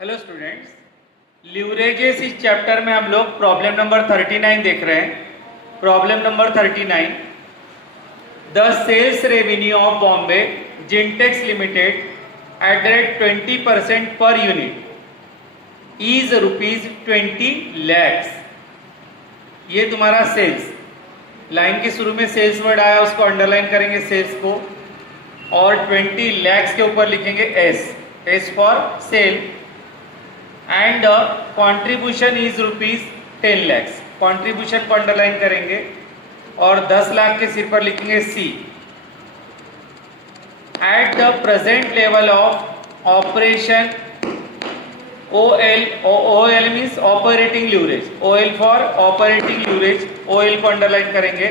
Hello students, leverages इस chapter में हम लोग प्रॉब्लम नंबर 39 देख रहे हैं। Problem number 39, the sales revenue of Bombay जिनटेक्स limited at the rate 20% per unit is ₹20 lakhs। ये तुम्हारा सेल्स, लाइन के शुरू में सेल्स वर्ड आया, उसको अंडरलाइन करेंगे सेल्स को, और 20 lakhs के ऊपर लिखेंगे S for sale, and contribution is ₹10 lakhs। Contribution को अंडरलाइन करेंगे और 10 लाख के सिर पर लिखेंगे C. At the present level of operation OL means operating leverage, OL for operating leverage, OL को अंडरलाइन करेंगे,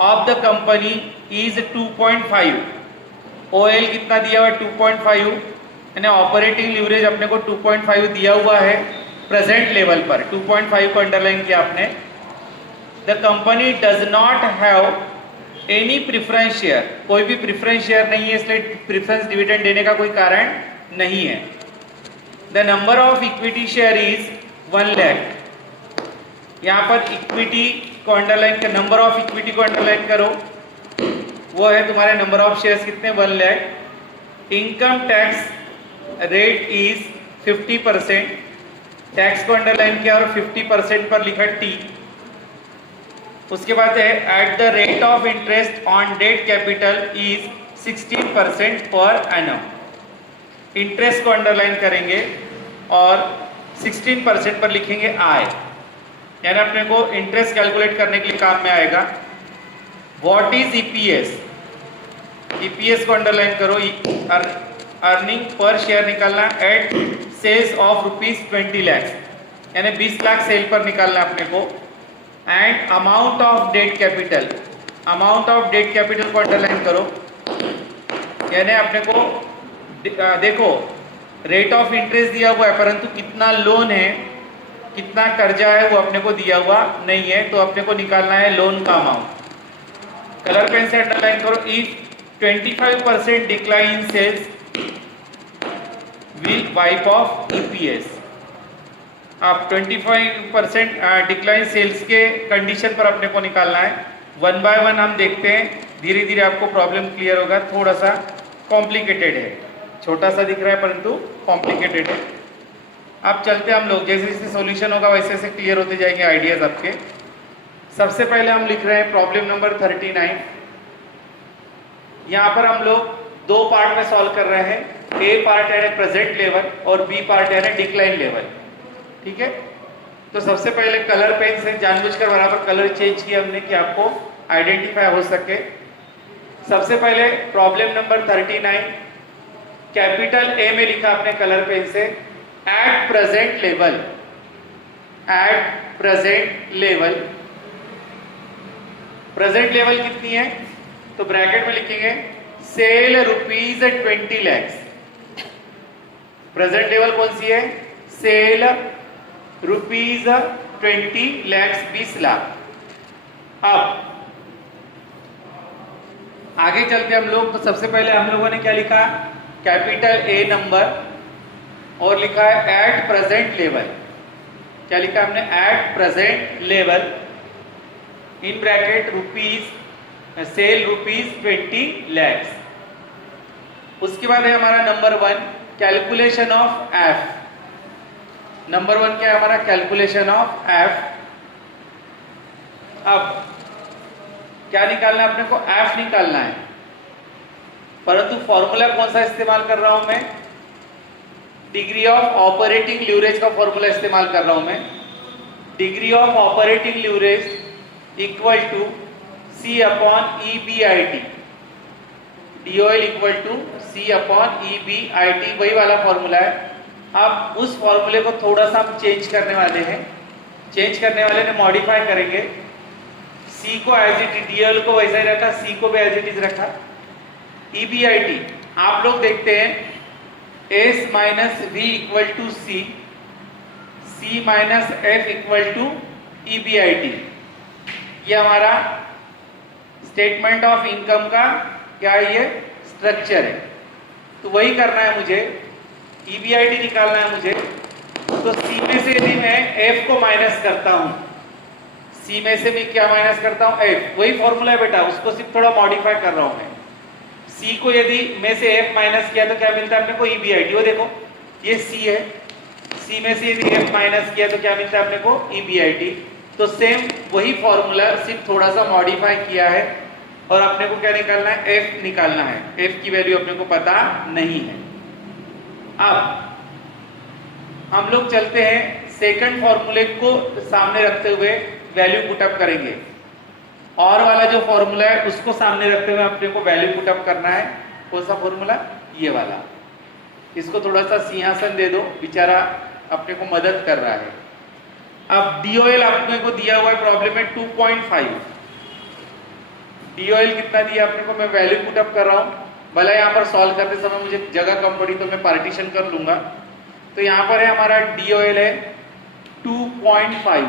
of the company is 2.5। OL कितना दिया हुआ है? 2.5, यानी ऑपरेटिंग लीवरेज अपने को 2.5 दिया हुआ है प्रेजेंट लेवल पर। 2.5 को अंडरलाइन किया आपने। The company does not have any preference share, कोई भी प्रिफरेंस शेयर नहीं है, इसलिए प्रिफरेंस डिविडेंड देने का कोई कारण नहीं है। The number of equity share is 1 lakh। यहाँ पर इक्विटी को अंडरलाइन कर, नंबर ऑफ इक्विटी को अंडरलाइन करो, वो है तुम्हारे नंबर ऑफ शेयर्स कितने? 1 lakh। Income tax rate is 50%, tax को अंडरलाइन किया और 50% पर लिखा टी। उसके बाद है eight the rate of interest on debt capital is 16% per annum. Interest को अंडरलाइन करेंगे और 16% पर लिखेंगे आई, यानी अपने को इंटरेस्ट कैलकुलेट करने के लिए काम में आएगा। What is EPS? ईपीएस को अंडरलाइन करो, अर्निंग पर शेयर निकालना एट सेल्स ऑफ ₹20 lakhs, यानी 20 लाख सेल पर निकालना अपने को। And amount of debt capital, amount of debt capital को अंडरलाइन करो, यानी अपने को देखो रेट ऑफ इंटरेस्ट दिया हुआ है, परंतु कितना लोन है, कितना कर्जा है, वो अपने को दिया हुआ नहीं है, तो अपने को निकालना है लोन का अमाउंट। कलर पेन से अंडरलाइन करो, if 25% decline in sales will wipe off EPS। आप 25% डिक्लाइन सेल्स के कंडीशन पर अपने को निकालना है। 1 by 1 हम देखते हैं, धीरे धीरे आपको प्रॉब्लम क्लियर होगा। थोड़ा सा कॉम्प्लिकेटेड है, छोटा सा दिख रहा है परंतु कॉम्प्लिकेटेड है। अब चलते हम लोग, जैसे जैसे सॉल्यूशन होगा वैसे वैसे क्लियर होते जाएंगे आइडियाज आपके। सबसे पहले हम लिख रहे हैं प्रॉब्लम नंबर 39। यहाँ पर हम लोग दो पार्ट में सॉल्व कर रहे हैं। ए पार्ट है प्रेजेंट लेवल और बी पार्ट है डिक्लाइन लेवल, ठीक है। तो सबसे पहले कलर पेन से जानबूझकर बराबर कलर चेंज किया हमने कि आपको आइडेंटिफाई हो सके। सबसे पहले प्रॉब्लम नंबर 39, कैपिटल ए में लिखा आपने कलर पेन से eight present level, eight present level. Present level कितनी है? तो ब्रैकेट में लिखेंगे सेल ₹20 lakhs। प्रेजेंट लेवल कौन सी है? Sale ₹20 lakhs, 20 lakh. अब आगे चलते हम लोग। तो सबसे पहले हम लोगों ने क्या लिखा? कैपिटल ए नंबर और लिखा है एट प्रेजेंट लेवल। क्या लिखा हमने? At present level in bracket sale ₹20 lakhs। उसके बाद है हमारा number 1, calculation of F. Number 1 क्या है हमारा? Calculation of F. अब क्या निकालना है अपने को? एफ निकालना है, परंतु फॉर्मूला कौन सा इस्तेमाल कर रहा हूं मैं? डिग्री ऑफ ऑपरेटिंग लीवरेज का फॉर्मूला इस्तेमाल कर रहा हूं मैं। Degree of operating leverage equal to C/EBIT, DOL equal to C/EBIT, वही वाला फॉर्मूला है। अब उस फॉर्मूले को थोड़ा सा हम चेंज करने वाले हैं। चेंज करने वाले ने मॉडिफाई करेंगे। C को एज इट इज, DOL को वैसा ही रखा, C को भी एज इट इज रखा। EBIT आप लोग देखते हैं S minus V equal to C, C minus F equal to EBIT। ये हमारा स्टेटमेंट ऑफ इनकम का क्या है? ये स्ट्रक्चर है। तो वही करना है मुझे। EBIT निकालना है मुझे, तो C में से यदि मैं F को माइनस करता हूं, C में से मैं क्या माइनस करता हूं? F। वही फॉर्मूला है बेटा, उसको सिर्फ थोड़ा मॉडिफाई कर रहा हूं मैं। C को यदि में से F माइनस किया तो क्या मिलता है अपने को? EBIT। वो देखो ये C है, C में से यदि F माइनस किया तो क्या मिलता है अपने को? EBIT। तो सेम वही फॉर्मूला, सिर्फ थोड़ा सा मॉडिफाई किया है, और अपने को क्या निकालना है? F निकालना है। F की वैल्यू अपने को पता नहीं है। अब हम लोग चलते हैं सेकंड फॉर्मूले को सामने रखते हुए वैल्यू पुटअप करेंगे। और वाला जो फॉर्मूला है उसको सामने रखते हुए अपने को वैल्यू पुटअप करना है। कौन सा फॉर्मूला? ये वाला। इसको थोड़ा सा सिंहासन दे दो, बेचारा अपने को मदद कर रहा है। अब DOL अपने को दिया हुआ है प्रॉब्लम में 2.5। DOL कितना दिया अपने को? मैं वैल्यू पुटअप कर रहा हूं। भला यहाँ पर सॉल्व करते समय मुझे जगह कम पड़ी तो मैं पार्टीशन कर लूंगा। तो यहाँ पर है हमारा DOL है 2.5।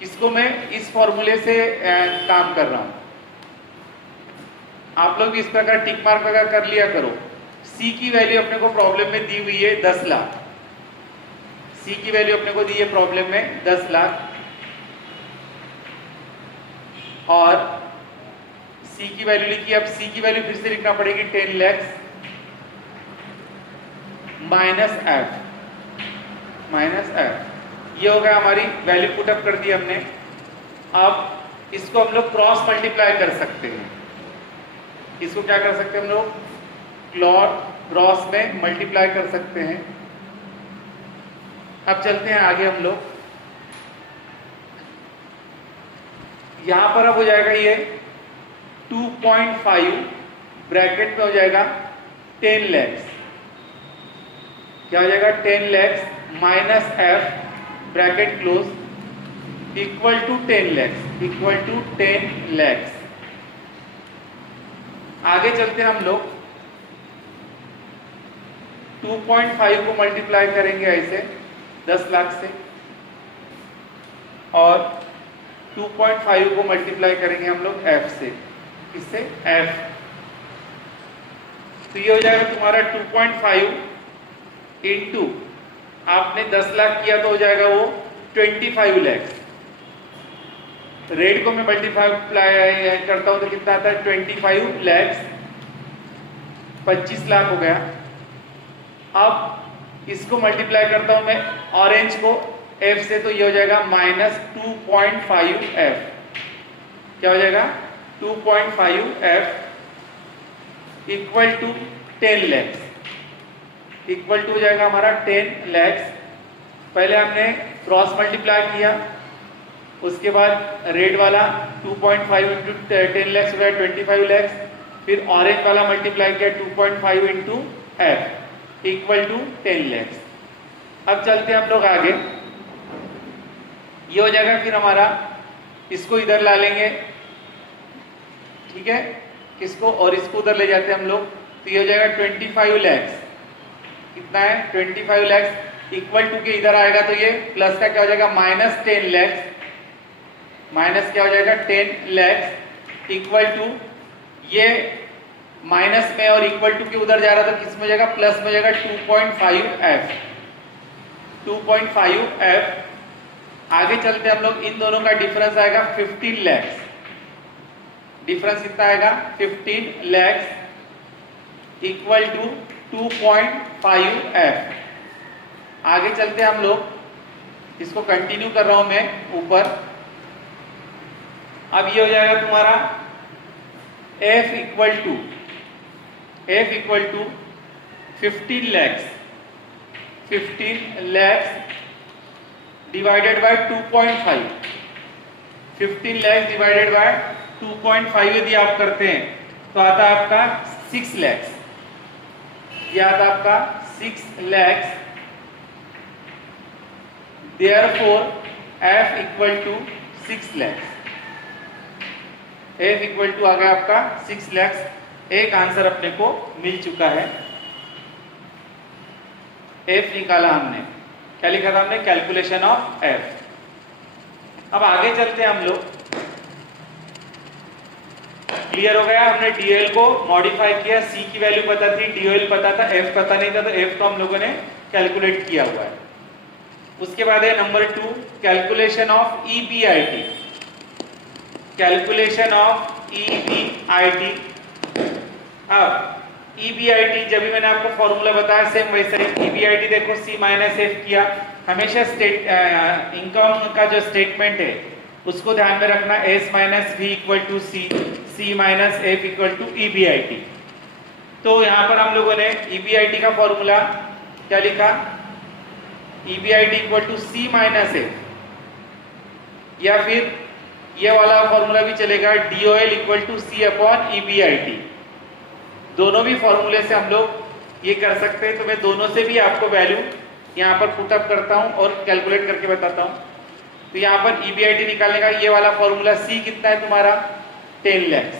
किसको मैं इस फॉर्मूले से काम कर रहा हूं। आप लोग भी इस प्रकार टिक मार्क वगैरह कर लिया करो। C की वैल्यू अपने को प्रॉब्लम में दी हुई है 10 लाख। C की वैल्यू अपने को दी है प्रॉब्लम में 10 लाख, और C की वैल्यू लिखी। अब C की वैल्यू फिर से लिखना पड़ेगी 10 लाख माइनस F। ये हो गया हमारी वैल्यू पुटअप कर दी हमने। अब इसको हम लोग क्रॉस मल्टीप्लाई कर सकते हैं। इसको क्या कर सकते हैं हम लोग? क्रॉस में मल्टीप्लाई कर सकते हैं। अब चलते हैं आगे हम लोग। यहां पर अब हो जाएगा ये 2.5 ब्रैकेट में हो जाएगा 10 लाख। क्या हो जाएगा? 10 lakh minus F bracket close equal to 10 lakh. आगे चलते हैं हम लोग। 2.5 को मल्टीप्लाई करेंगे ऐसे 10 लाख से, और 2.5 को मल्टीप्लाई करेंगे हम लोग F से। किससे? F। तो ये हो जाएगा तुम्हारा 2.5 इंटू, आपने 10 लाख किया तो हो जाएगा वो 25 लाख। रेट को मैं मल्टीप्लाई करता हूं तो कितना आता है? 25 लाख, 25 लाख हो गया। अब इसको मल्टीप्लाई करता हूं मैं ऑरेंज को F से, तो ये हो जाएगा माइनस 2.5 F। क्या हो जाएगा? 2.5 F equal to 10 lakh. Equal to हो जाएगा हमारा 10 लाख। पहले हमने क्रॉस मल्टीप्लाई किया, उसके बाद रेड वाला 2.5 इंटू 10 लाख हो गया 25 लाख। फिर ऑरेंज वाला मल्टीप्लाई किया 2.5 into F equal to 10 lakh. अब चलते हैं हम लोग आगे। ये हो जाएगा फिर हमारा, इसको इधर ला लेंगे, ठीक है, किसको, और इसको उधर ले जाते हैं हम लोग। तो ये हो जाएगा 25 लाख। कितना है? 25 लाख इक्वल टू के इधर आएगा तो ये प्लस का क्या हो जाएगा? माइनस 10 लाख। माइनस क्या हो जाएगा? 10 लाख इक्वल टू, ये माइनस में और इक्वल टू के उधर जा रहा तो किस में हो जाएगा? प्लस में हो जाएगा 2.5 F। 2.5 F। आगे चलते हम लोग, इन दोनों का डिफरेंस आएगा 15 लाख। डिफरेंस कितना आएगा? 15 लाख इक्वल टू 2.5 F। आगे चलते हम लोग, इसको कंटिन्यू कर रहा हूं मैं ऊपर। अब ये हो जाएगा तुम्हारा F equal to 15 lakh. 15 lakh divided by 2.5। 15 lakh divided by 2.5 यदि आप करते हैं तो आता है आपका 6 लाख। यह आता आपका 6 lakh. Therefore F equal to 6 lakh. F equal to आ गया आपका 6 लाख। एक आंसर अपने को मिल चुका है। F निकाला हमने। क्या लिखा था हमने? Calculation of F। अब आगे चलते हैं हम लोग। क्लियर हो गया। हमने डीओएल को मॉडिफाई किया, सी की वैल्यू पता थी, डीओएल पता था, एफ पता नहीं था, तो एफ को हम लोगों ने कैलकुलेट किया हुआ है। उसके बाद है number 2 calculation of EBIT. Calculation of EBIT. अब ईबीआईटी जब भी मैंने आपको फॉर्मूला बताया सेम वैसा ही। ईबीआईटी देखो सी माइनस एफ किया, हमेशा इनकम का जो स्टेटमेंट है उसको ध्यान में रखना, S minus V equal to C, C minus F equal to EBIT. तो यहाँ पर हम लोगों ने ईबीआईटी का फॉर्मूला क्या लिखा, EBIT equal to C minus F, या फिर ये वाला फॉर्मूला भी चलेगा, DOL equal to C upon EBIT. दोनों भी फॉर्मूले से हम लोग ये कर सकते हैं। तो मैं दोनों से भी आपको वैल्यू यहाँ पर पुटअप करता हूँ और कैलकुलेट करके बताता हूँ। तो यहाँ पर ईबीआईटी निकालने का ये वाला फॉर्मूला, सी कितना है तुम्हारा 10 लाख,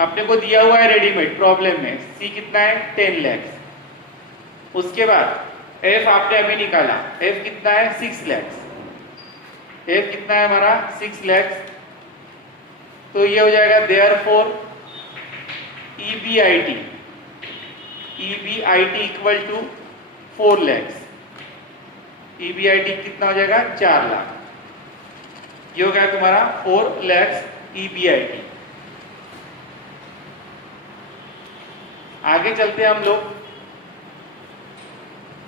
अपने को दिया हुआ है रेडीमेड प्रॉब्लम में, सी कितना है 10 लाख। उसके बाद एफ आपने अभी निकाला, एफ कितना है 6 लाख, एफ कितना है हमारा 6 लाख। तो ये हो जाएगा therefore EBIT, EBIT equal to 4 lakh, EBIT कितना हो जाएगा 4 लाख। ये हो गया तुम्हारा 4 लाख ईबीआईटी। आगे चलते हैं हम लोग,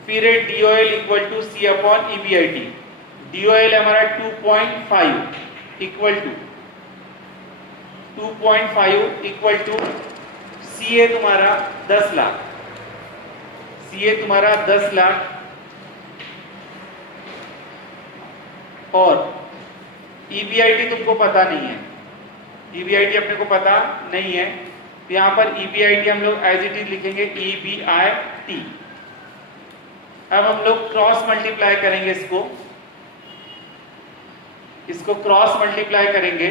फिर है DOL equal to C upon EBIT. DOL हमारा 2.5 equal to 2.5 equal to C है तुम्हारा 10 लाख, सी है तुम्हारा 10 लाख, और ईबीआईटी तुमको पता नहीं है, ईबीआईटी अपने को पता नहीं है। तो यहां पर ईबीआईटी हम लोग एज इट इज लिखेंगे ईबीआईटी। अब हम लोग क्रॉस मल्टीप्लाई करेंगे, इसको क्रॉस मल्टीप्लाई करेंगे,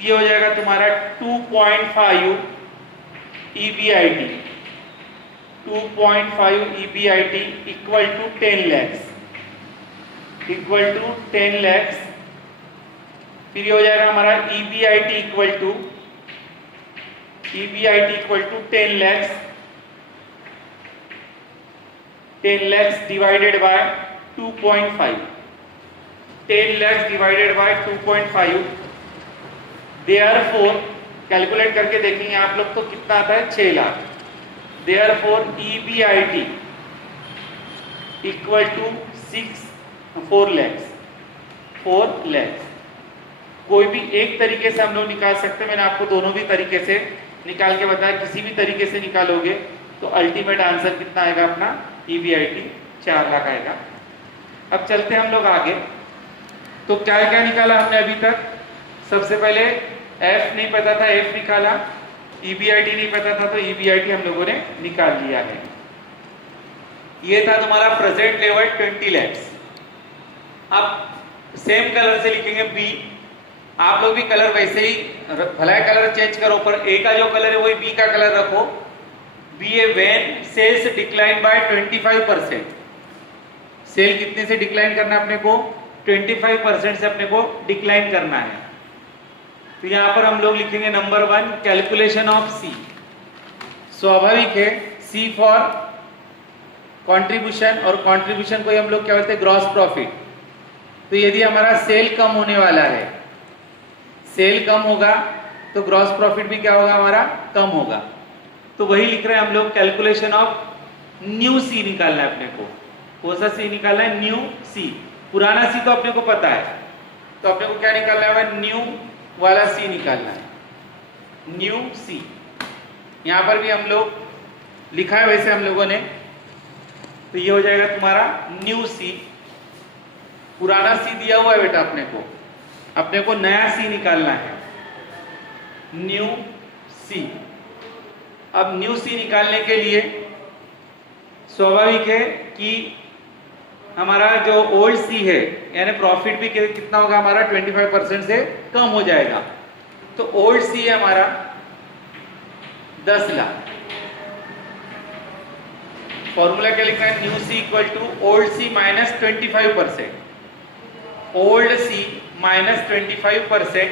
ये हो जाएगा तुम्हारा 2.5 EBIT, 2.5 EBIT equal to 10 lakh, equal to 10 lakh. फिर ये हो जाएगा हमारा EBIT equal to 10 lakh, 10 lakh divided by 2.5, 10 lakh divided by 2.5। Therefore calculate करके देखेंगे आप लोग तो कितना आता है 6 lakh. Therefore EBIT equal to 4 lakh. कोई भी एक तरीके से हम लोग निकाल सकते हैं, मैंने आपको दोनों भी तरीके से निकाल के बताया। किसी भी तरीके से निकालोगे तो अल्टीमेट आंसर कितना आएगा अपना, ईबीआईटी 4 लाख आएगा। अब चलते हैं हम लोग आगे। तो क्या क्या निकाला हमने अभी तक, सबसे पहले एफ नहीं पता था, एफ निकाला, ईबीआईटी नहीं पता था, तो ईबीआईटी हम लोगों ने निकाल लिया है। ये था तुम्हारा प्रेजेंट लेवल 20 लाख। अब सेम कलर से लिखेंगे बी, आप लोग भी कलर वैसे ही भला कलर चेंज करो, पर ए का जो कलर है वही बी का कलर रखो। B A when sales decline by 25%, sale कितने से डिक्लाइन करना है अपने को, 25% से अपने को डिक्लाइन करना है। तो यहां पर हम लोग लिखेंगे नंबर 1 कैलकुलेशन ऑफ सी। स्वाभाविक है सी फॉर कंट्रीब्यूशन, और कंट्रीब्यूशन को हम लोग क्या बोलते हैं, ग्रॉस प्रॉफिट। तो यदि हमारा सेल कम होने वाला है, सेल कम होगा तो ग्रॉस प्रॉफिट भी क्या होगा हमारा, कम होगा। तो वही लिख रहे हैं हम लोग, कैलकुलेशन ऑफ न्यू सी निकालना है अपने को। कौन सा सी निकालना है, न्यू सी। पुराना सी तो अपने को पता है, तो अपने को क्या निकालना है, न्यू वाला सी निकालना है, न्यू सी। यहां पर भी हम लोग लिखा है वैसे हम लोगों ने, तो ये हो जाएगा तुम्हारा न्यू सी। पुराना सी दिया हुआ है बेटा अपने को नया सी निकालना है, न्यू सी। अब न्यू सी निकालने के लिए स्वाभाविक है कि हमारा जो ओल्ड सी है, यानी प्रॉफिट भी कितना होगा हमारा, 25% से कम हो जाएगा। तो ओल्ड सी है हमारा 10 लाख। फॉर्मूला क्या लिखा है, new C equal to old C minus 25%, old C minus 25%।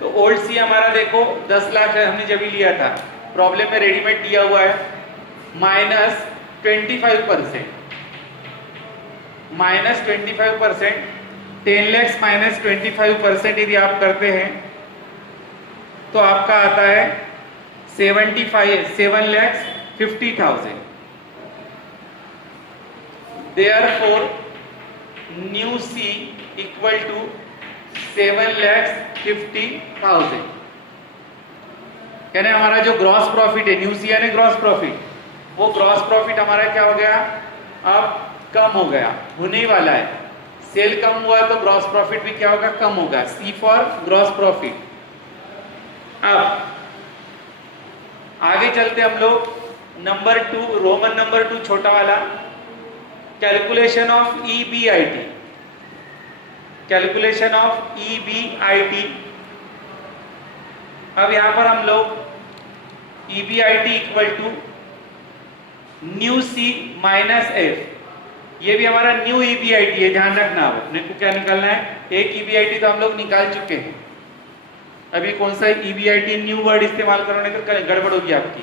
तो ओल्ड सी हमारा देखो 10 लाख है, हमने जब ही लिया था, प्रॉब्लम में रेडीमेड दिया हुआ है -25%, -25%, 10 लैक्स -25% यदि आप करते हैं तो आपका आता है 7,50,000। Therefore, new C equal to 7,50,000। यानी हमारा जो ग्रॉस प्रॉफिट है, न्यू सी यानी ग्रॉस प्रॉफिट, वो ग्रॉस प्रॉफिट हमारा क्या हो गया, अब कम हो गया, होने वाला है। सेल कम हुआ तो ग्रॉस प्रॉफिट भी क्या होगा, कम होगा। सी फॉर ग्रॉस प्रॉफिट। अब आगे चलते हम लोग नंबर 2, रोमन नंबर 2 छोटा वाला, calculation of EBIT। Calculation of EBIT। अब यहां पर हम लोग EBIT equal to new C minus F, ये भी हमारा न्यू EBIT है, ध्यान रखना। अपने को क्या निकालना है, एक EBIT तो हम लोग निकाल चुके हैं, अभी कौन सा EBIT न्यू वर्ड इस्तेमाल करो नहीं तो गड़बड़ होगी आपकी।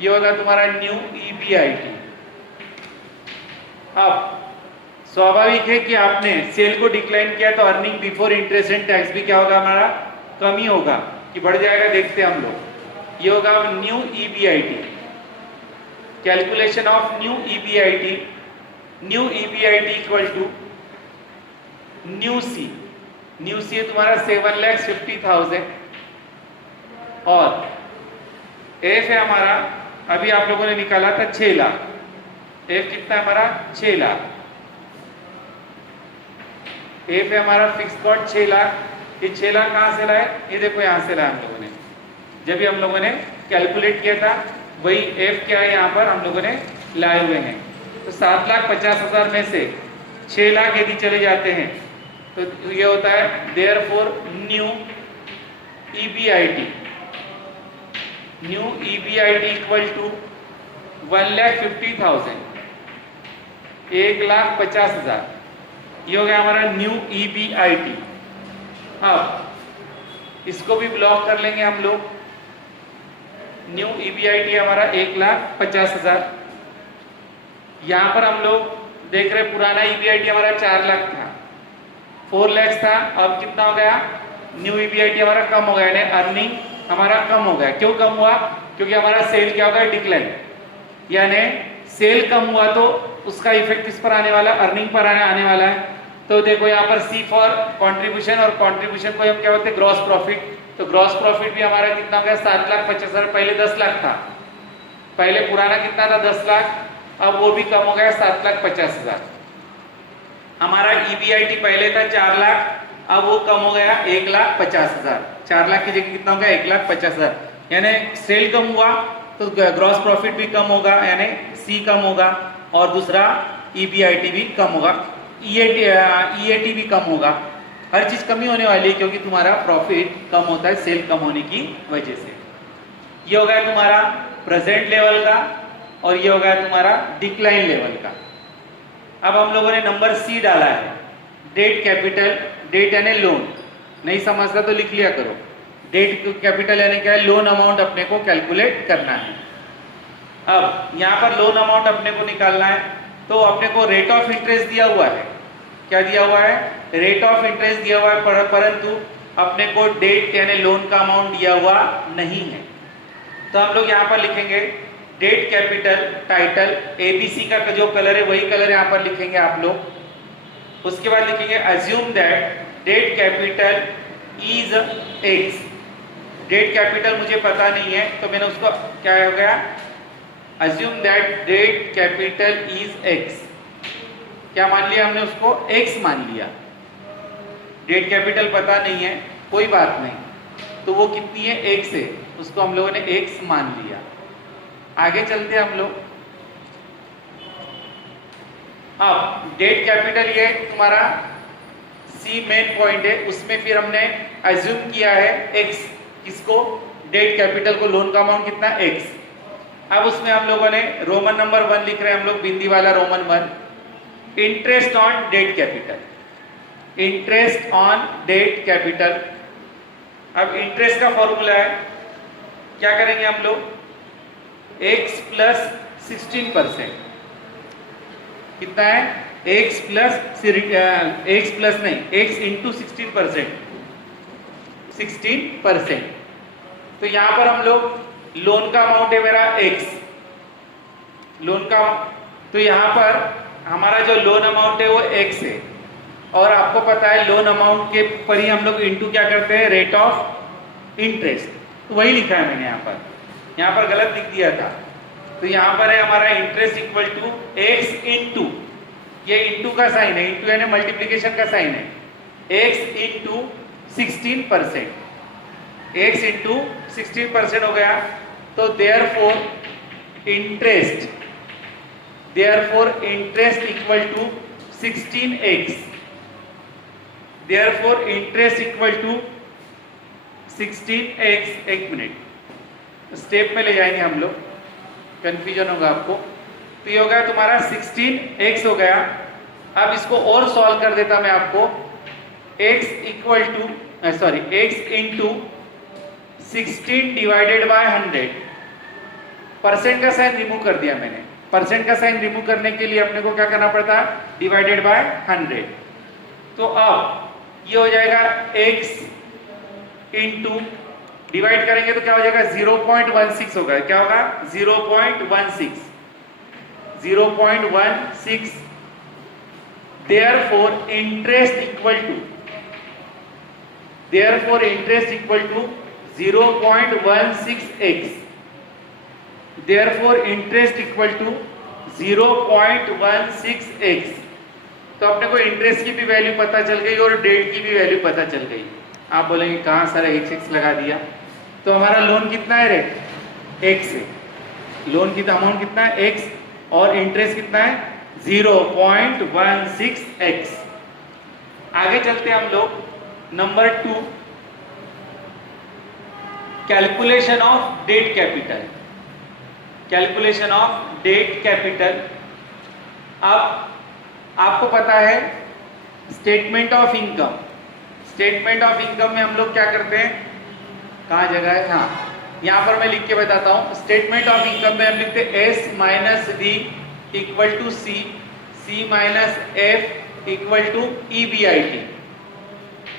ये होगा तुम्हारा न्यू EBIT। अब स्वाभाविक है कि आपने सेल को डिक्लाइन किया तो earning before interest and tax भी क्या होगा, हमारा कम ही होगा कि बढ़ जाएगा, देखते हैं हम लोग। ये होगा new EBIT। Calculation of new EBIT, new EBIT equal to new C, new C है तुम्हारा 7,50,000 और एफ है हमारा, अभी आप लोगों ने निकाला था 6 लाख। एफ कितना है हमारा, 6 लाख। एफ है हमारा फिक्स कॉस्ट 6 लाख। ये 6 लाख कहां से लाए, ये देखो यहां से लाया हम लोगों ने, जब भी हम लोगों ने कैलकुलेट किया था वही एफ क्या है यहाँ पर हम लोगों ने लाए हुए हैं। तो 7,50,000 में से 6 लाख यदि चले जाते हैं तो ये होता है therefore new EBIT, new EBIT equal to 1,50,000, 1,50,000। ये हो गया हमारा न्यू EBIT। अब इसको भी ब्लॉक कर लेंगे हम लोग। न्यू EBIT हमारा 1,50,000। यहां पर हम लोग देख रहे पुराना EBIT हमारा 4 लाख था, 4 लाख था, अब कितना हो गया, न्यू EBIT हमारा कम हो गया, यानी अर्निंग हमारा कम हो गया। क्यों कम हुआ, क्योंकि हमारा सेल क्या होगा, डिक्लाइन, यानी सेल कम हुआ तो उसका इफेक्ट किस पर आने वाला, अर्निंग पर आने वाला है। तो देखो यहाँ पर सी फॉर कंट्रीब्यूशन, और कंट्रीब्यूशन को हम क्या बोलते हैं, ग्रॉस प्रॉफिट। तो ग्रॉस प्रॉफिट भी हमारा कितना हो गया, 7,50,000। पहले 10 लाख था, पहले पुराना कितना था, 10 लाख, अब वो भी कम हो गया 7,50,000। हमारा EBIT पहले था 4 लाख, अब वो कम हो गया 1,50,000। 4 लाख की जगह कितना हो गया, 1,50,000। यानी सेल कम हुआ तो ग्रॉस प्रॉफिट भी कम होगा, यानी सी कम होगा, और दूसरा EBIT भी कम होगा, EAT भी कम होगा। हर चीज कमी होने वाली है क्योंकि तुम्हारा प्रॉफिट कम होता है सेल कम होने की वजह से। ये हो गया तुम्हारा प्रेजेंट लेवल का, और ये हो गया तुम्हारा डिक्लाइन लेवल का। अब हम लोगों ने नंबर सी डाला है, डेट कैपिटल। डेट यानी लोन, नहीं समझता तो लिख लिया करो। डेट कैपिटल यानी क्या है, लोन अमाउंट अपने को कैलकुलेट करना है। अब यहाँ पर लोन अमाउंट अपने को निकालना है, तो अपने को रेट ऑफ इंटरेस्ट दिया हुआ है। क्या दिया हुआ है, रेट ऑफ इंटरेस्ट दिया हुआ है, परंतु अपने को डेट यानी लोन का अमाउंट दिया हुआ नहीं है। तो हम लोग यहाँ पर लिखेंगे डेट कैपिटल टाइटल, ABC का जो कलर है वही कलर यहाँ पर लिखेंगे आप लोग। उसके बाद लिखेंगे assume that debt capital is X। Debt capital मुझे पता नहीं है तो मैंने उसको क्या हो गया, assume that debt capital is X। क्या मान लिया हमने, उसको X मान लिया। डेट कैपिटल पता नहीं है, कोई बात नहीं, तो वो कितनी है, X है, उसको हम लोगों ने X मान लिया। आगे चलते हैं हम लोग। अब डेट कैपिटल ये तुम्हारा सी मेन पॉइंट है, उसमें फिर हमने अज्यूम किया है X, किसको, डेट कैपिटल को, लोन का अमाउंट कितना, X। अब उसमें हम लोगों ने रोमन नंबर 1 लिख रहे हैं हम लोग, बिंदी वाला Roman 1, interest on debt capital. Interest on debt capital अब इंटरेस्ट का फॉर्मूला है, क्या करेंगे हम लोग, x प्लस 16%, कितना है, x प्लस नहीं, x इंटू 16%, 16%। तो यहां पर हम लोग लोन का अमाउंट है मेरा x, लोन का, तो यहां पर हमारा जो लोन अमाउंट है वो x है, और आपको पता है लोन अमाउंट के पर ही हम लोग इंटू क्या करते हैं, रेट ऑफ इंटरेस्ट, तो वही लिखा है मैंने यहाँ पर गलत लिख दिया था। तो यहाँ पर है हमारा interest equal to x into, ये इंटू का साइन है, इंटू यानी मल्टीप्लीकेशन का साइन है, x इंटू 16%, x इंटू 16% हो गया। तो therefore interest equal to 16x, therefore interest equal to 16x, एक मिनट स्टेप में ले जाएंगे हम लोग, कंफ्यूजन होगा आपको। तो ये हो गया तुम्हारा 16x हो गया। अब इसको और सॉल्व कर देता मैं आपको, x equal to x into 16 divided by 100, percent का साइन रिमूव कर दिया मैंने, परसेंट का साइन रिमूव करने के लिए अपने को क्या करना पड़ता है, डिवाइडेड बाय 100। तो अब ये हो जाएगा x इंटू, डिवाइड करेंगे तो क्या हो जाएगा, 0.16 होगा, क्या होगा, 0.16, therefore interest equal to 0.16x, therefore interest equal to 0.16x। तो अपने को इंटरेस्ट की भी वैल्यू पता चल गई और डेट की भी वैल्यू पता चल गई। आप बोलेंगे कहाँ सारा x लगा दिया, तो हमारा लोन कितना है, रेट x है, लोन की अमाउंट कितना है x, और इंटरेस्ट कितना है 0.16x। आगे चलते हैं हम लोग, number 2, calculation of debt capital, calculation of debt capital. अब आपको पता है statement of income, statement of income में हम लोग क्या करते हैं, कहाँ जगह है, हाँ यहाँ पर मैं लिख के बताता हूँ। स्टेटमेंट ऑफ इनकम में हम लिखते हैं S minus D equal to C, C minus F equal to EBIT,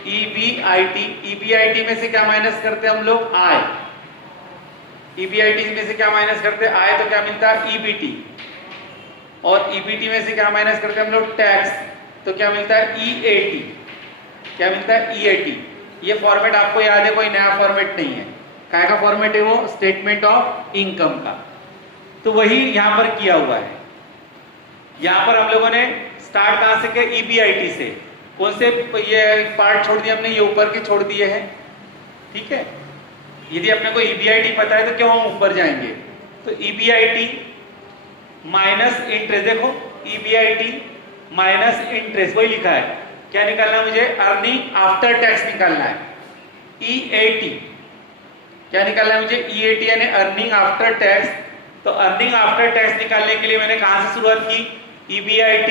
EBIT में से क्या माइनस करते हैं हम लोग, I, EBIT में से क्या माइनस करते हैं I, तो क्या मिलता है EBT, और EBT में से क्या माइनस करते हैं हम लोग, टैक्स, तो क्या मिलता है EAT, क्या मिलता है EAT। ये फॉर्मेट आपको याद है, कोई नया फॉर्मेट नहीं है, क्या का फॉर्मेट है वो, स्टेटमेंट ऑफ इनकम का। तो वही यहां पर किया हुआ है। यहां पर हम लोगों ने स्टार्ट कहां से किया, EBIT से, कौन से ये पार्ट छोड़ दिए हमने, ये ऊपर के छोड़ दिए हैं, ठीक है। यदि अपने को EBIT पता है तो क्यों हम ऊपर जाएंगे, तो EBIT माइनस इंटरेस्ट, देखो EBIT माइनस इंटरेस्ट, वही लिखा है, क्या निकालना है मुझे, अर्निंग आफ्टर टैक्स निकालना है, EAT, क्या निकालना है मुझे, EAT यानी अर्निंग आफ्टर टैक्स। तो अर्निंग आफ्टर टैक्स निकालने के लिए मैंने कहां से शुरुआत की, EBIT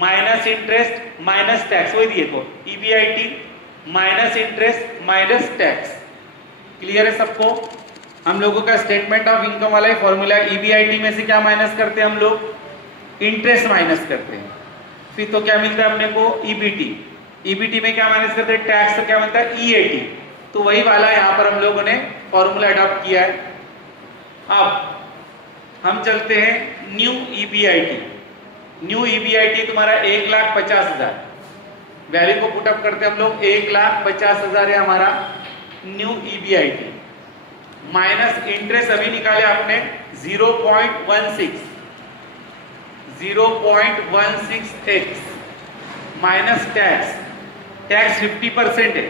minus interest minus tax, वही दिए को EBIT minus interest minus tax. Clear है सबको, हम लोगों का स्टेटमेंट ऑफ इनकम वाला ही फॉर्मूला है। EBIT में से क्या माइनस करते हैं हम लोग, इंटरेस्ट माइनस करते हैं, फिर तो क्या मिलता है अपने को EBT में क्या माइनस करते हैं, टैक्स, तो क्या मिलता है EAT। तो वही वाला यहाँ पर हम लोगों ने फॉर्मूला अडॉप्ट किया है। अब हम चलते हैं न्यू EBIT तुम्हारा 1,50,000, वैल्यू को पुटअप करते हैं हम लोग, 1,50,000 है हमारा न्यू EBIT, माइनस इंटरेस्ट अभी निकाले आपने 0.16x माइनस टैक्स 50% है,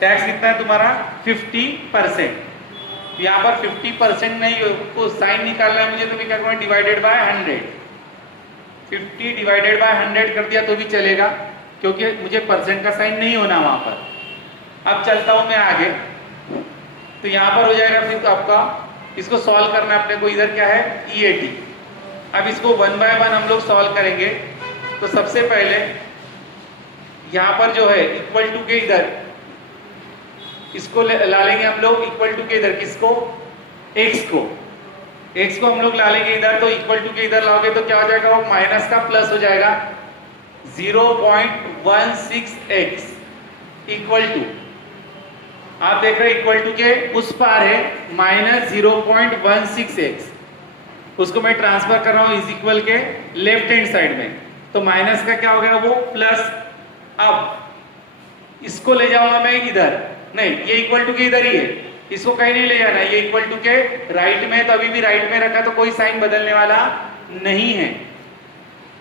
टैक्स कितना है तुम्हारा 50%। यहाँ पर 50% नहीं को साइन निकालना है मुझे, तो मैं क्या करूँगा, डिवाइडेड बाय 100, 50 डिवाइडेड बाय 100 कर दिया तो भी चलेगा, क्योंकि मुझे परसेंट का साइन नहीं होना वहां पर। अब चलता हूं मैं आगे, तो यहां पर हो जाएगा फिर तो आपका, इसको सॉल्व करना है अपने को, इधर क्या है EAT। अब इसको 1 बाय 1 हम लोग सॉल्व करेंगे। तो सबसे पहले यहां पर जो है इक्वल टू के इधर इसको ला लेंगे हम लोग इक्वल टू के इधर, किसको, x को हम लोग ला लेंगे इधर, तो इक्वल टू के इधर लाओगे तो क्या हो जाएगा, वो माइनस का प्लस हो जाएगा, 0.16x इक्वल टू, आप देख रहे हैं इक्वल टू के उस पार है माइनस 0.16x, उसको मैं ट्रांसफर कर रहा हूं इज इक्वल के लेफ्ट हैंड साइड में, तो माइनस का क्या हो गया वो प्लस। अब इसको ले जाऊंगा मैं इधर, नहीं ये इक्वल टू के इधर ही है, इसको कहीं नहीं ले जाना, ये इक्वल टू के राइट में, तो अभी भी राइट में रखा तो कोई साइन बदलने वाला नहीं है,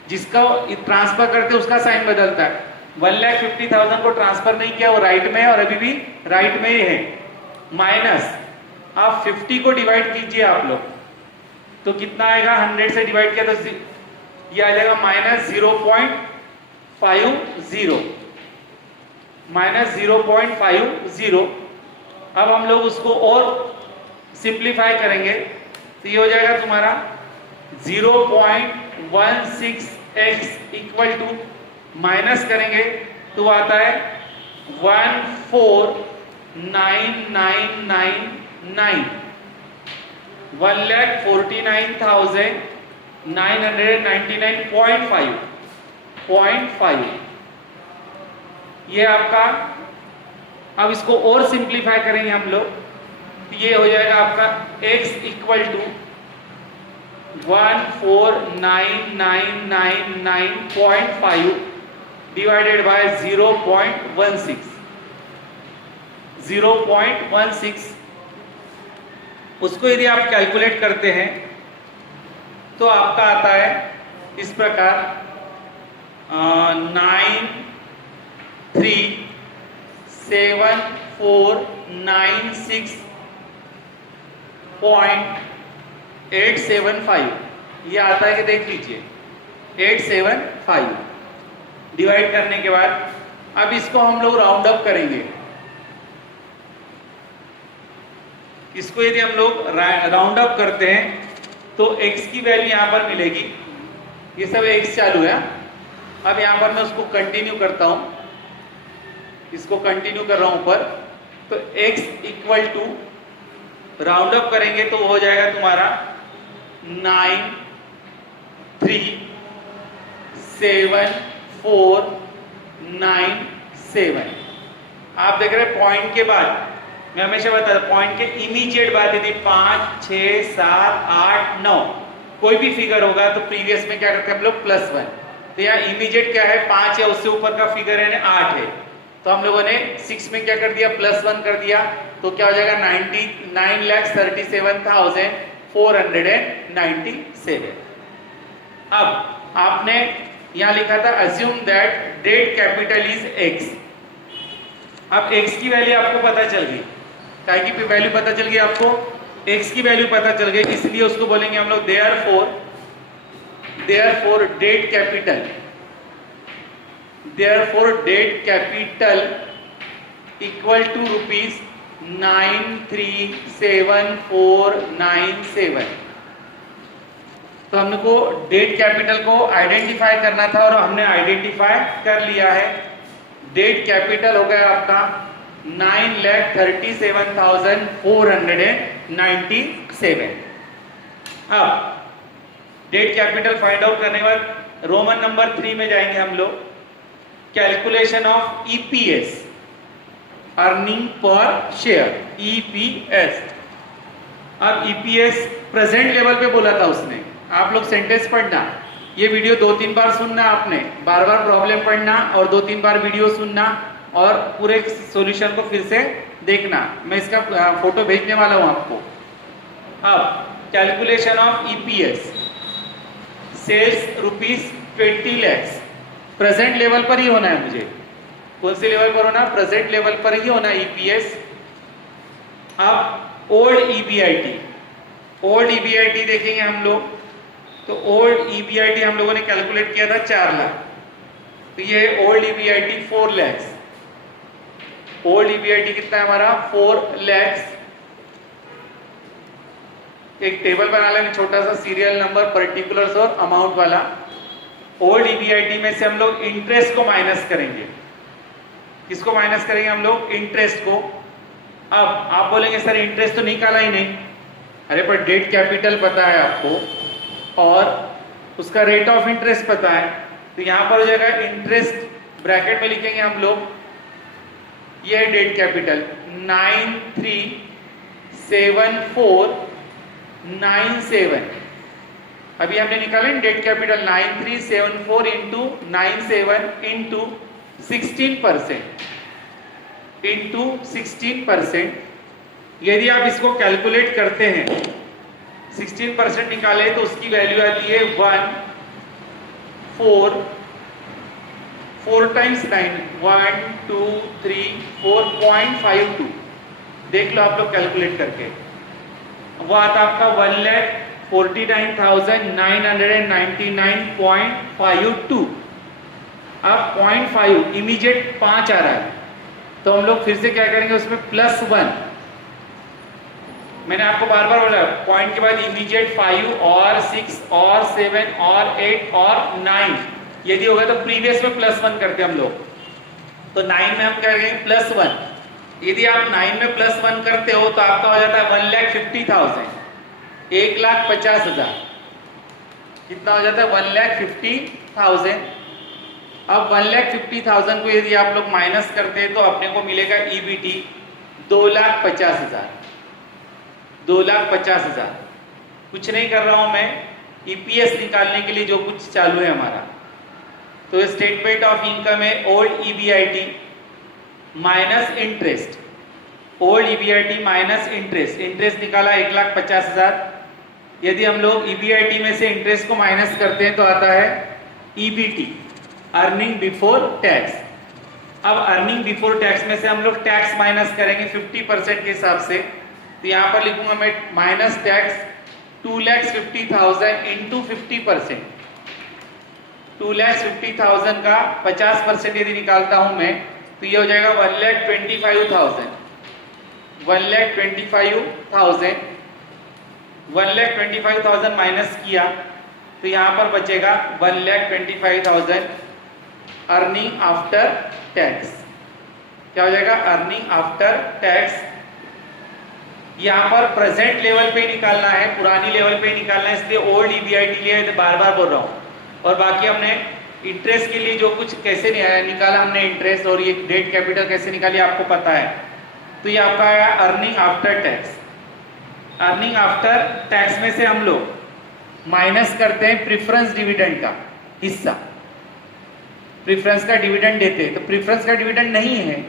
जिसका ट्रांसफर करते उसका साइन बदलता है। 1,50,000 को ट्रांसफर नहीं किया, वो राइट में है और अभी भी राइट में ही है, माइनस आप 50 को डिवाइड कीजिए आप लोग, तो कितना आएगा, 100 से डिवाइड किया तो ये आ जाएगा माइनस 0.50, माइनस 0.50। अब हम लोग उसको और सिंप्लीफाई करेंगे तो ये हो जाएगा तुम्हारा 0.16x इक्वल टू, माइनस करेंगे तो आता है 1,49,999, 1,49,999.5 ये आपका। अब इसको और सिंप्लीफाई करेंगे हम लोग, ये हो जाएगा आपका x equal to 1,49,999.5 divided by 0.16। उसको यदि आप कैलकुलेट करते हैं तो आपका आता है इस प्रकार 9,37496.875 ये आता है कि देख लीजिए 875 डिवाइड करने के बाद अब इसको हम लोग राउंड अप करेंगे। इसको यदि हम लोग राउंड अप करते हैं तो x की वैल्यू यहां पर मिलेगी, ये सब x चालू है। अब यहां पर मैं उसको कंटिन्यू करता हूं, इसको कंटिन्यू कर रहा हूं ऊपर, तो x equal to round up करेंगे तो हो जाएगा तुम्हारा 9,37497। आप देख रहे हैं पॉइंट के बाद, मैं हमेशा बताता पॉइंट के इमीडिएट बाद यदि 5, 6, 7, 8, 9 कोई भी फिगर होगा तो प्रीवियस में क्या करते हैं हम लोग +1, तो यहाँ इमीडिएट क्या है 5 या उससे ऊपर का फिगर है 8 है, तो हम लोगों ने 6 में क्या कर दिया +1 कर दिया, तो क्या हो जाएगा 9,37,497। अब आपने यहां लिखा था assume that debt capital is x। अब x की वैल्यू आपको पता चल गई, काय की वैल्यू पता चल गई आपको, x की वैल्यू पता चल गई, इसलिए उसको बोलेंगे हम लोग therefore debt capital equal to ₹9,37497। तो हमको डेट कैपिटल को आइडेंटिफाई करना था और हमने आइडेंटिफाई कर लिया है। डेट कैपिटल हो गया आपका 9,37,497। अब डेट कैपिटल फाइंड आउट करने के बाद रोमन नंबर 3 में जाएंगे हम लोग, calculation of EPS, earning per share, EPS। अब EPS प्रेजेंट लेवल पे बोला था उसने, आप लोग सेंटेंस पढ़ना, ये वीडियो 2-3 बार सुनना, आपने बार बार प्रॉब्लम पढ़ना और 2-3 बार वीडियो सुनना और पूरे सॉल्यूशन को फिर से देखना। मैं इसका फोटो भेजने वाला हूं आपको। अब calculation of EPS, sales ₹20 lakhs, present level पर ही होना है मुझे। कौन से लेवल पर होना, प्रेजेंट लेवल पर ही होना EPS। अब ओल्ड EBIT देखेंगे हम लोग, तो ओल्ड EBIT हम लोगों ने कैलकुलेट किया था 4 लाख, तो ये old EBIT 4 lakhs। Old EBIT कितना है हमारा 4 lakhs। एक टेबल बना लेंगे छोटा सा, सीरियल नंबर, पर्टिकुलर्स और अमाउंट वाला। ओल्ड EBIT में से हम लोग इंटरेस्ट को माइनस करेंगे। किसको माइनस करेंगे हम लोग, इंटरेस्ट को। अब आप बोलेंगे सर इंटरेस्ट तो निकाला ही नहीं। अरे पर डेट कैपिटल पता है आपको और उसका रेट ऑफ इंटरेस्ट पता है, तो यहां पर हो जाएगा इंटरेस्ट, ब्रैकेट में लिखेंगे हम लोग, ये है डेट कैपिटल 937497। अभी हमने निकाला डेट कैपिटल 9374 इंटू 97 इंटू 16%। यदि आप इसको कैलकुलेट करते हैं 16% निकाले तो उसकी वैल्यू आती है 4 टाइम्स 9 1 2 3 4.52। देख लो आप लोग कैलकुलेट करके, वो आता आपका 1,49,999.52। अब 0.5 इमीडिएट 5 आ रहा है, तो हम लोग फिर से क्या करेंगे उसमें +1। मैंने आपको बार बार बोला पॉइंट के बाद इमीडिएट 5 और 6 और 7 और 8 और 9, यदि होगा तो प्रीवियस में +1 करते हम लोग, तो 9 में हम करेंगे +1। यदि आप 9 में +1 करते हो तो आपका हो जाता है 1,50,000, 1,50,000। कितना हो जाता है 1,50,000। अब 1,50,000 को यदि आप लोग माइनस करते हैं तो अपने को मिलेगा ईबीटी 2,50,000। 2,50,000। कुछ नहीं कर रहा हूं मैं, ईपीएस निकालने के लिए जो कुछ चालू है हमारा, तो स्टेटमेंट ऑफ इनकम है old EBIT minus interest, old EBIT minus interest, interest निकाला 1,50,000। यदि हम लोग ईबीआईटी में से इंटरेस्ट को माइनस करते हैं तो आता है ईबीटी, अर्निंग बिफोर टैक्स। अब अर्निंग बिफोर टैक्स में से हम लोग टैक्स माइनस करेंगे 50% के हिसाब से, तो यहां पर लिखूंगा मैं माइनस टैक्स 2,50,000 इंटू 50%। 2,50,000 का 50% यदि निकालता हूं मैं तो ये हो जाएगा 1,25,000। 1,25,000 माइनस किया तो यहां पर बचेगा 1,25,000 अर्निंग आफ्टर टैक्स। क्या हो जाएगा अर्निंग आफ्टर टैक्स। यहाँ पर प्रेजेंट लेवल पे निकालना है, पुरानी लेवल पे निकालना है, इसलिए ओल्ड ईबीआईटी लिए बार बार बोल रहा हूँ। और बाकी हमने इंटरेस्ट के लिए जो कुछ कैसे निकाला हमने इंटरेस्ट, और ये डेट कैपिटल कैसे निकाली आपको पता है। तो ये आपका आया earning after tax. Earning after tax में से हम लोग माइनस करते हैं प्रेफरेंस डिविडेंड का हिस्सा। प्रेफरेंस का डिविडेंड देते हैं, तो प्रेफरेंस का डिविडेंड नहीं है,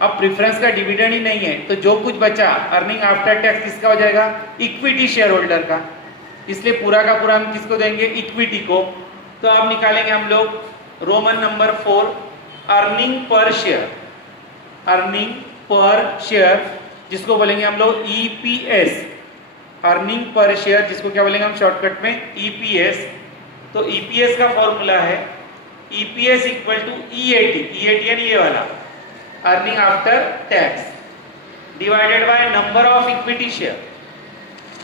अब प्रेफरेंस का डिविडेंड ही नहीं है, तो जो कुछ बचा अर्निंग आफ्टर टैक्स किसका हो जाएगा, इक्विटी शेयर होल्डर का। इसलिए पूरा का पूरा हम किसको देंगे, इक्विटी को। तो अब निकालेंगे हम लोग Roman number 4 earning per share. Earning per share जिसको बोलेंगे हम लोग ईपीएस, अर्निंग पर शेयर जिसको क्या बोलेंगे हम शॉर्टकट में ईपीएस। तो ईपीएस का फॉर्मूला है EPS equal to EAT, EAT यानी ये वाला earning after tax divided by number of equity share,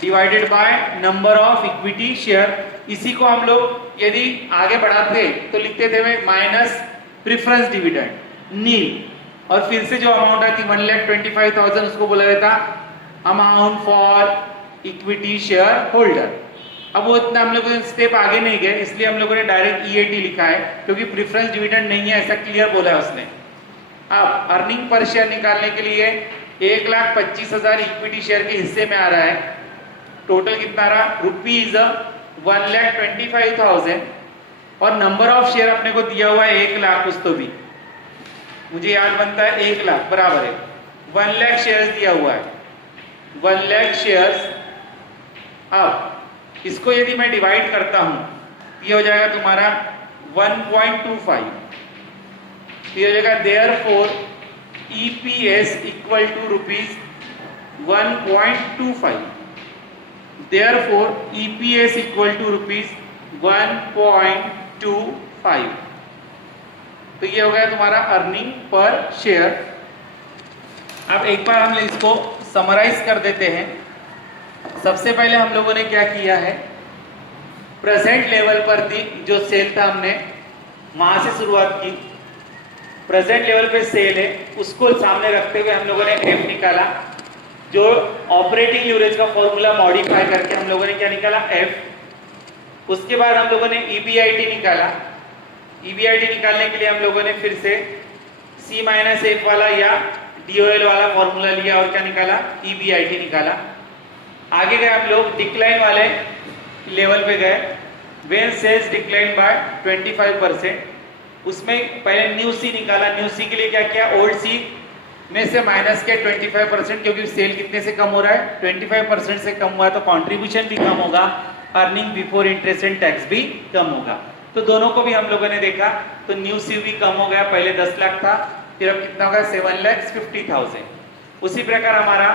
divided by number of equity share. इसी को हम लोग यदि आगे बढ़ाते तो लिखते थे मैं माइनस प्रेफरेंस डिविडेंड नील, और फिर से जो अमाउंट आती 1,25,000 उसको बोला जाता amount for equity share holder. अब वो इतना हम लोग स्टेप आगे नहीं गए, इसलिए हम लोगों ने डायरेक्ट ईएटी लिखा है, क्योंकि प्रेफरेंस डिविडेंड नहीं है ऐसा क्लियर बोला है उसने। अब अर्निंग पर शेयर निकालने के लिए 1,25,000 इक्विटी शेयर के हिस्से में आ रहा है, टोटल कितना आ रहा रुपीज 1,25,000, और नंबर ऑफ शेयर अपने को दिया हुआ है 1,00,000 कुछ तो भी मुझे याद बनता है 1,00,000 बराबर है 1,00,000 शेयर्स दिया हुआ है 1,00,000 शेयर्स। अब इसको यदि मैं डिवाइड करता हूं ये हो जाएगा तुम्हारा 1.25, ये हो जाएगा therefore EPS equal to rupees 1.25, therefore EPS equal to rupees 1.25। तो ये हो गया तुम्हारा अर्निंग पर शेयर। अब एक बार हम इसको समराइज कर देते हैं। सबसे पहले हम लोगों ने क्या किया है, प्रेजेंट लेवल पर थी जो सेल था हमने वहां से शुरुआत की, प्रेजेंट लेवल पे सेल है, उसको सामने रखते हुए हम लोगों ने एफ निकाला, जो ऑपरेटिंग लीवरेज का फॉर्मूला मॉडिफाई करके हम लोगों ने क्या निकाला, एफ। उसके बाद हम लोगों ने ईबीआईटी निकाला। ईबीआईटी निकालने के लिए हम लोगों ने फिर से सी माइनस एफ वाला या डीओएल वाला फॉर्मूला लिया और क्या निकाला, ईबीआईटी निकाला। आगे गए हम लोग डिक्लाइन वाले लेवल पे गए, व्हेन सेल्स डिक्लाइन बाय 25%, उसमें पहले न्यू सी निकाला। न्यू सी के लिए क्या किया, ओल्ड सी में से माइनस किया 25%, क्योंकि सेल कितने से कम हो रहा है, 25% से कम हुआ तो कंट्रीब्यूशन भी कम होगा, earning before interest and tax भी कम होगा। तो दोनों को भी हम लोगों ने देखा, तो न्यू सी भी कम हो गया, पहले 10 लाख था, फिर अब कितना होगा 7,50,000। उसी प्रकार हमारा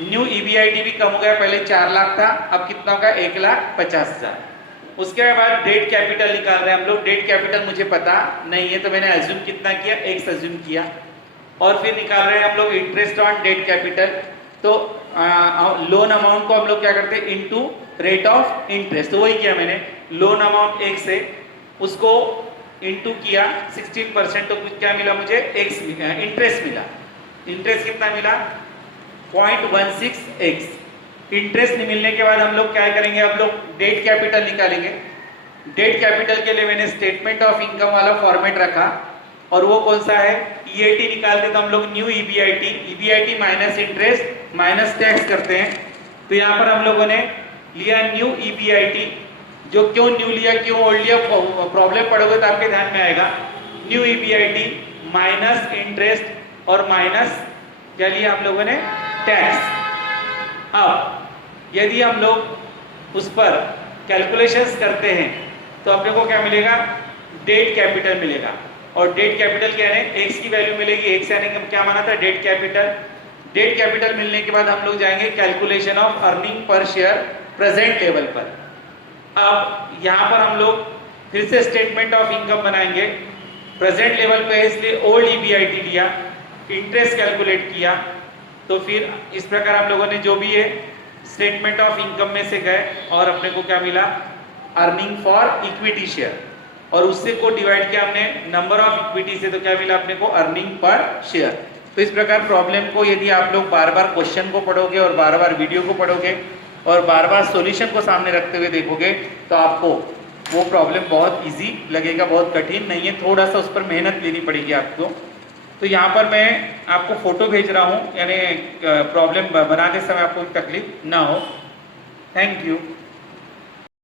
न्यू ईबीआईटी भी कम हो गया, पहले 4 लाख था, अब कितना होगा 1,50,000। उसके बाद डेट कैपिटल निकाल रहे हैं हम लोग। डेट कैपिटल मुझे पता नहीं है तो मैंने अज्यूम कितना किया, x अज्यूम किया। और फिर निकाल रहे हैं हम लोग इंटरेस्ट ऑन डेट कैपिटल। तो लोन अमाउंट को हम लोग क्या करते हैं, इनटू रेट ऑफ इंटरेस्ट। तो वही किया मैंने, लोन अमाउंट x है, उसको इनटू किया 16%, तो कुछ क्या मिला मुझे, x इंटरेस्ट मिला। इंटरेस्ट कितना मिला, 0.16x। इंटरेस्ट मिलने के बाद हम लोग क्या करेंगे, अब लोग डेट कैपिटल निकालेंगे। डेट कैपिटल के लिए मैंने स्टेटमेंट ऑफ इनकम वाला फॉर्मेट रखा, और वो कौन सा है, ईएटी निकालते तो हम लोग new EBIT, EBIT minus interest minus tax करते हैं। तो यहाँ पर हम लोगों ने लिया न्यू ईबीआईटी। जो क्यों न्यू लिया, क्यों ओल्ड लिया, प्रॉब्लम पड़ोगे तो आपके ध्यान में आएगा। न्यू ईबीआईटी माइनस इंटरेस्ट और माइनस क्या लिया हम लोगों ने, टैक्स। अब यदि हम लोग उस पर कैलकुलेशंस करते हैं तो अपने को क्या मिलेगा, डेट कैपिटल मिलेगा। और डेट कैपिटल क्या है, एक्स की वैल्यू मिलेगी, एक्स यानी क्या माना था, डेट कैपिटल। डेट कैपिटल मिलने के बाद हम लोग जाएंगे calculation of earning per share present level पर। अब यहाँ पर हम लोग फिर से स्टेटमेंट ऑफ इनकम बनाएंगे। प्रेजेंट लेवल पे इसलिए ओल्ड ईबीआईटी लिया, इंटरेस्ट कैलकुलेट किया। तो फिर इस प्रकार हम लोगों ने जो भी है स्टेटमेंट ऑफ इनकम में से गए और अपने को क्या मिला, अर्निंग फॉर इक्विटी शेयर, और उससे को डिवाइड किया हमने नंबर ऑफ इक्विटी से, तो क्या मिला अपने को, अर्निंग पर शेयर। तो इस प्रकार प्रॉब्लम को यदि आप लोग बार बार क्वेश्चन को पढ़ोगे और बार बार वीडियो को पढ़ोगे और बार बार सॉल्यूशन को सामने रखते हुए देखोगे तो आपको वो प्रॉब्लम बहुत इजी लगेगा, बहुत कठिन नहीं है, थोड़ा सा उस पर मेहनत लेनी पड़ेगी आपको। तो यहाँ पर मैं आपको फोटो भेज रहा हूँ, यानी प्रॉब्लम बनाते समय आपको तकलीफ ना हो। Thank you.